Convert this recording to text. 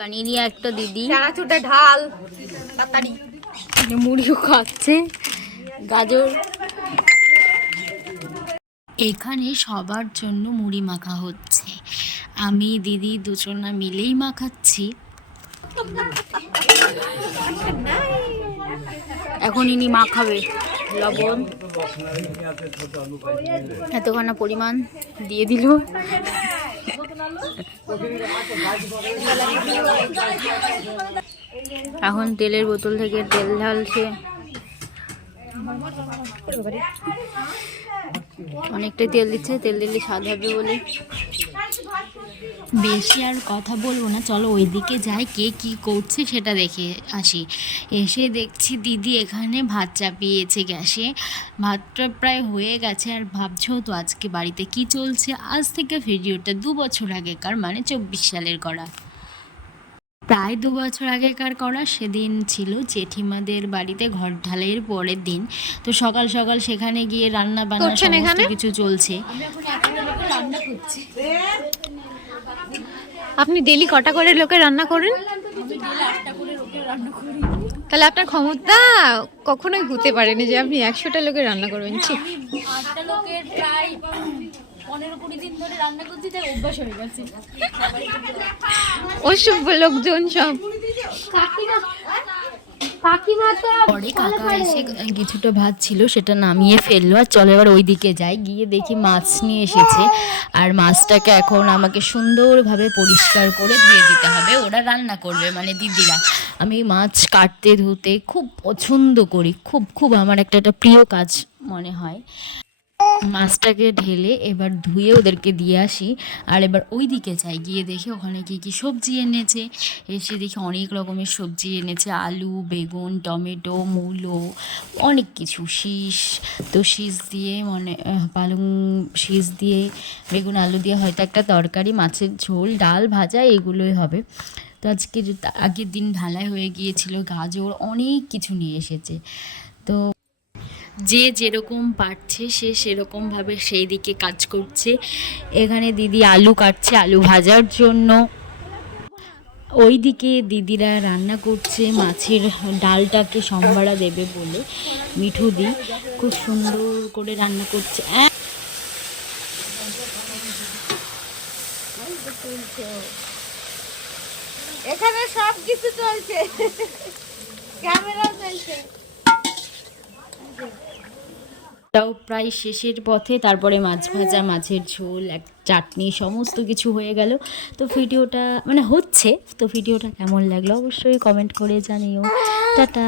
বানিয়ে নিয়ে একটা দিদি চানাচুরটা ঢাল তাড়াতাড়ি। মুড়িও খাচ্ছে, গাজর। এখানে সবার জন্য মুড়ি মাখা হচ্ছে। আমি দিদি দুজনা মিলেই মাখাচ্ছি। এখন ইনি মাখাবে। লবণ এতখানা পরিমাণ দিয়ে দিল। এখন তেলের বোতল থেকে তেল ঢালছে। অনেকটাই তেল দিচ্ছে, তেল দিলে স্বাদ হবে বলে। বেশি আর কথা বলবো না, চলো ওইদিকে যাই, কে কি করছে সেটা দেখে আসি। এসে দেখছি দিদি এখানে ভাত চাপিয়েছে গ্যাসে। ভাতটা প্রায় হয়ে গেছে। আর ভাবছো তো আজকে বাড়িতে কি চলছে। আজ থেকে ভিডিওটা 2 বছর আগেকার, মানে 24 সালের করা। প্রায় 2 বছর আগেকার করা। সেদিন ছিল জেঠিমাদের বাড়িতে ঘর ঢালাইয়ের পরের দিন। তো সকাল সকাল সেখানে গিয়ে রান্না বান্না সমস্ত কিছু চলছে। আপনি ডেলি কটা করে লোকে রান্না করেন? তাহলে আপনার ক্ষমতা কখনোই হতে পারেনি যে আপনি 100টা লোকের রান্না করবেন। ঠিক 8টা লোকের প্রায় 15-20 দিন ধরে রান্না করছি, তাই অভ্যাস হয়ে গেছে। অসভ্য লোকজন সব। পরে কাকা এসে কিছুটা ভাত ছিল সেটা নামিয়ে ফেললো। আর চলো এবার ওইদিকে যাই, গিয়ে দেখি মাছ নিয়ে এসেছে। আর মাছটাকে এখন আমাকে সুন্দরভাবে পরিষ্কার করে ধুয়ে দিতে হবে। ওরা রান্না করবে, মানে দিদিরা। আমি মাছ কাটতে ধুতে খুব পছন্দ করি, খুব খুব আমার একটা প্রিয় কাজ মনে হয়। মাছটাকে ঢেলে এবার ধুয়ে ওদেরকে দিয়ে আসি। আর এবার ওই দিকে যাই, গিয়ে দেখি ওখানে কী কী সবজি এনেছে। এসে দেখি অনেক রকমের সবজি এনেছে, আলু, বেগুন, টমেটো, মূলো, অনেক কিছু। শীষ, তো শীষ দিয়ে মানে পালং শীষ দিয়ে, বেগুন আলু দিয়ে হয়তো একটা তরকারি, মাছের ঝোল, ডাল, ভাজা, এগুলোই হবে। তো আজকে আগের দিন ঢালাই হয়ে গিয়েছিল। গাজর, অনেক কিছু নিয়ে এসেছে। তো যে যেরকম পারছে সে সেরকমভাবে সেই দিকে কাজ করছে। এখানে দিদি আলু কাটছে আলু ভাজার জন্য। ওই দিকে দিদিরা রান্না করছে মাছের ডালটাকে সম্বারা দেবে বলে। মিঠু দি খুব সুন্দর করে রান্না করছে। এখানে সব কিছু চলছে, ক্যামেরা চলছে। তাও প্রায় শেষের পথে। তারপরে মাছ ভাজা, মাছের ঝোল, এক চাটনি, সমস্ত কিছু হয়ে গেল। তো ভিডিওটা মানে হচ্ছে, তো ভিডিওটা কেমন লাগলো অবশ্যই কমেন্ট করে জানিও। টাটা।